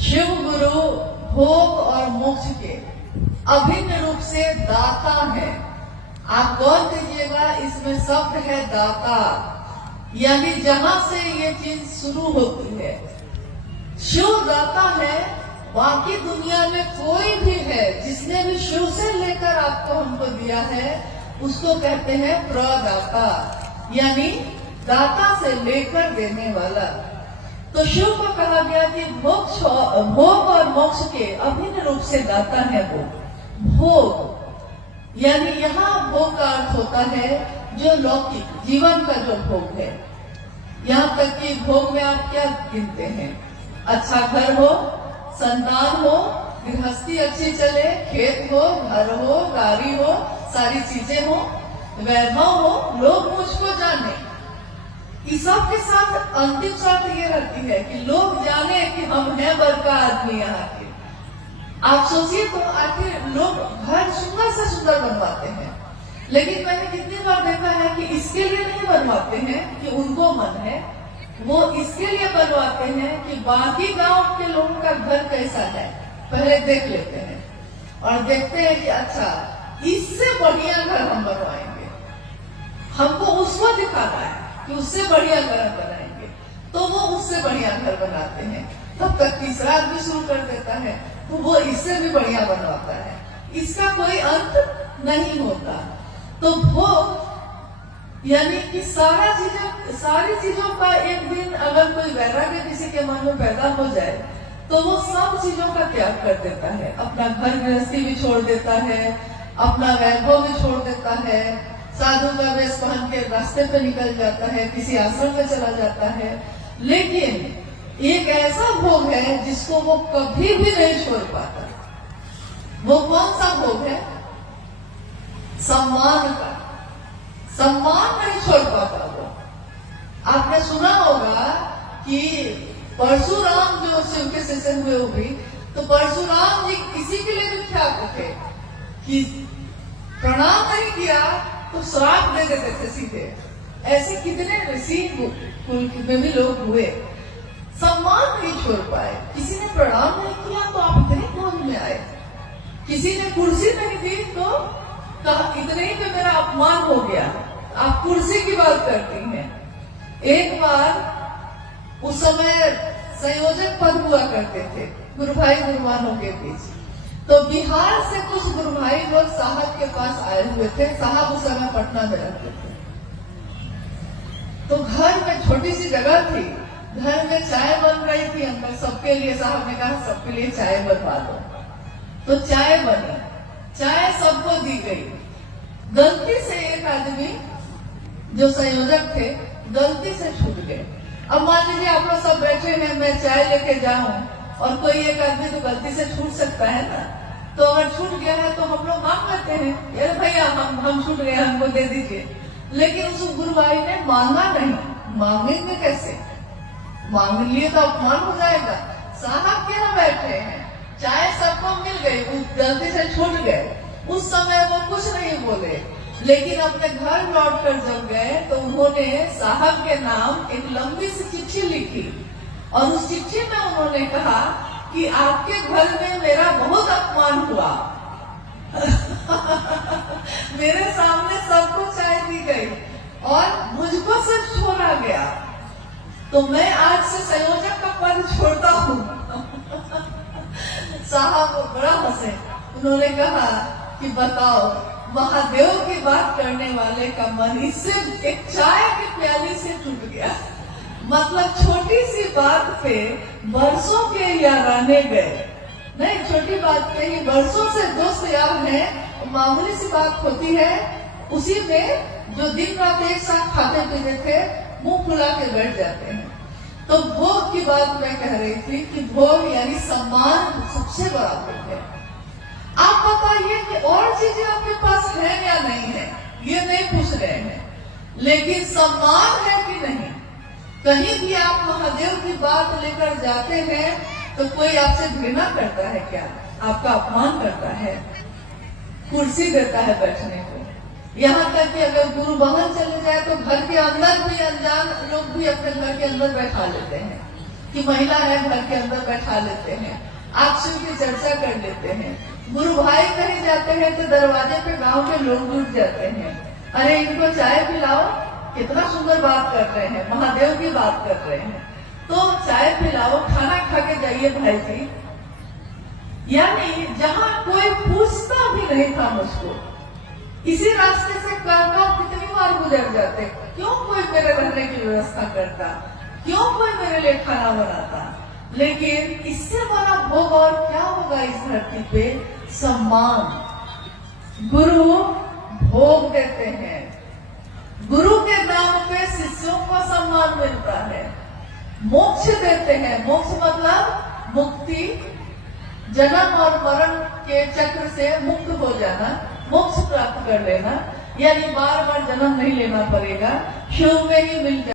शिव गुरु भोग और मोक्ष के अभिन्न रूप से दाता है। आप गौर कीजिएगा, इसमें शब्द है दाता, यानी जहां से ये चीज शुरू होती है। शिव दाता है, बाकी दुनिया में कोई भी है जिसने भी शिव से लेकर आपको हमको दिया है उसको कहते हैं प्रदाता, यानी दाता से लेकर देने वाला। तो शिव को कहा गया कि भोग और मोक्ष के अभिन्न रूप से दाता है वो। भोग यानी यहाँ भोग का अर्थ होता है जो लौकिक जीवन का जो भोग है। यहाँ तक कि भोग में आप क्या गिनते हैं? अच्छा घर हो, संतान हो, गृहस्थी अच्छी चले, खेत हो, घर हो, गाड़ी हो, सारी चीजें हो, वैभव हो, लोग मुझको जाने। इस सब के साथ अंतिम शर्त ये रहती है कि लोग जाने कि हम हैं बड़का आदमी यहाँ के। आप सोचिए तो आखिर लोग घर सुंदर से सुंदर बनवाते हैं, लेकिन मैंने कितनी बार देखा है कि इसके लिए नहीं बनवाते हैं कि उनको मन है, वो इसके लिए बनवाते हैं कि बाकी गांव के लोगों का घर कैसा है पहले देख लेते हैं और देखते हैं कि अच्छा इससे बढ़िया घर हम बनवाएंगे। हमको उसको दिखाना है कि उससे बढ़िया घर बनाएंगे, तो वो उससे बढ़िया घर बनाते हैं। तब तक तीसरा आदमी शुरू कर देता है तो वो इससे भी बढ़िया बनवाता है। इसका कोई अंत नहीं होता। तो भोग यानी कि सारी चीजों का एक दिन अगर कोई वैराग्य किसी के मन में पैदा हो जाए तो वो सब चीजों का त्याग कर देता है। अपना घर गृहस्थी भी छोड़ देता है, अपना वैभव भी छोड़ देता है, साधु का वेश पहन के रास्ते पे निकल जाता है, किसी आश्रम में चला जाता है। लेकिन एक ऐसा भोग है जिसको वो कभी भी नहीं छोड़ पाता। वो कौन सा भोग है? सम्मान का। सम्मान नहीं छोड़ पाता वो। आपने सुना होगा कि परशुराम जो शिव के शिष्य हुए वो भी, तो परशुराम जी इसी के लिए विख्यात थे कि प्रणाम नहीं किया तो श्राप दे देते थे सीधे। ऐसे कितने ऋषि कुल में भी लोग हुए, सम्मान नहीं छोड़ पाए। किसी ने प्रणाम नहीं किया तो आप इतने क्रोध में आए, किसी ने कुर्सी नहीं दी तो कहा इतने ही पे मेरा अपमान हो गया। आप कुर्सी की बात करती हैं। एक बार उस समय संयोजक पद हुआ करते थे गुरु भाई गुरुमानों के बीच, तो बिहार से कुछ गुरु भाई लोग साहब के पास आए हुए थे। साहब उस समय पटना में रहते थे। तो घर में छोटी सी जगह थी, घर में चाय बन रही थी अंदर सबके लिए। साहब ने कहा सबके लिए चाय बनवा दो, तो चाय बनी, चाय सबको दी गई। गलती से एक आदमी जो संयोजक थे गलती से छूट गए। अब मान लीजिए आप लोग सब बैठे हैं, मैं चाय लेके जाऊं और कोई एक आदमी तो गलती से छूट सकता है ना, तो अगर छूट गया है तो हम लोग मांग लेते हैं, अरे भैया हम छूट गए, हमको दे दीजिए। लेकिन उस गुरु भाई ने मांगा नहीं। मांगेंगे कैसे? मांग लिए तो अपमान हो जाएगा। साहब के यहाँ बैठे हैं, चाय सबको मिल गई, गलती से छूट गए। उस समय वो कुछ नहीं बोले, लेकिन अपने घर लौट कर जब गए तो उन्होंने साहब के नाम एक लंबी सी चिट्ठी लिखी और उस चिट्ठी में उन्होंने कहा कि आपके घर में मेरा बहुत अपमान हुआ। मेरे सामने सबको चाय दी गई और मुझको सिर्फ छोड़ा गया, तो मैं आज से संयोजक का पद छोड़ता हूँ। साहब बड़ा हंसे। उन्होंने कहा कि बताओ, महादेव की बात करने वाले का मन इससे एक चाय की प्याली से टूट गया। मतलब छोटी सी बात पे बरसों के याराने गए। नहीं, छोटी बात पे ही बरसों से दोस्त यार हैं, मामूली सी बात होती है, उसी में जो दिन रात एक साथ खाते पीते थे मुंह फुला के बैठ जाते हैं। तो भोग की बात मैं कह रही थी कि भोग यानी सम्मान सबसे बड़ा भोग है। आप बताइए कि और चीजें आपके पास है या नहीं है, ये नहीं पूछ रहे हैं, लेकिन सम्मान है कि नहीं। कहीं भी आप महादेव की बात लेकर जाते हैं तो कोई आपसे घृणा करता है क्या? आपका अपमान करता है, कुर्सी देता है बैठने को। यहाँ तक कि अगर गुरु वाहन चले जाए तो घर के अंदर भी अनजान लोग भी अपने घर के अंदर बैठा लेते हैं। कि महिला है घर के अंदर बैठा लेते हैं, आपसी की चर्चा कर लेते हैं। गुरु भाई कहीं जाते हैं तो दरवाजे पे गांव के लोग जुट जाते हैं, अरे इनको चाय पिलाओ, कितना सुंदर बात कर रहे हैं, महादेव की बात कर रहे हैं, तो चाय पिलाओ, खाना खा के जाइए भाई जी। यानी जहां कोई पूछता भी नहीं था मुझको, इसी रास्ते से काका कितनी बार गुजर जाते, क्यों कोई मेरे रहने की व्यवस्था करता, क्यों कोई मेरे लिए खाना बनाता। लेकिन इससे बड़ा भोग और क्या होगा इस धरती पे? सम्मान। गुरु भोग देते हैं, गुरु के नाम पे शिष्यों को सम्मान मिलता है, मोक्ष देते हैं। मोक्ष मतलब मुक्ति, जन्म और मरण के चक्र से मुक्त हो जाना, मोक्ष प्राप्त कर लेना, यानी बार बार जन्म नहीं लेना पड़ेगा, क्षण में ही मिल जाए।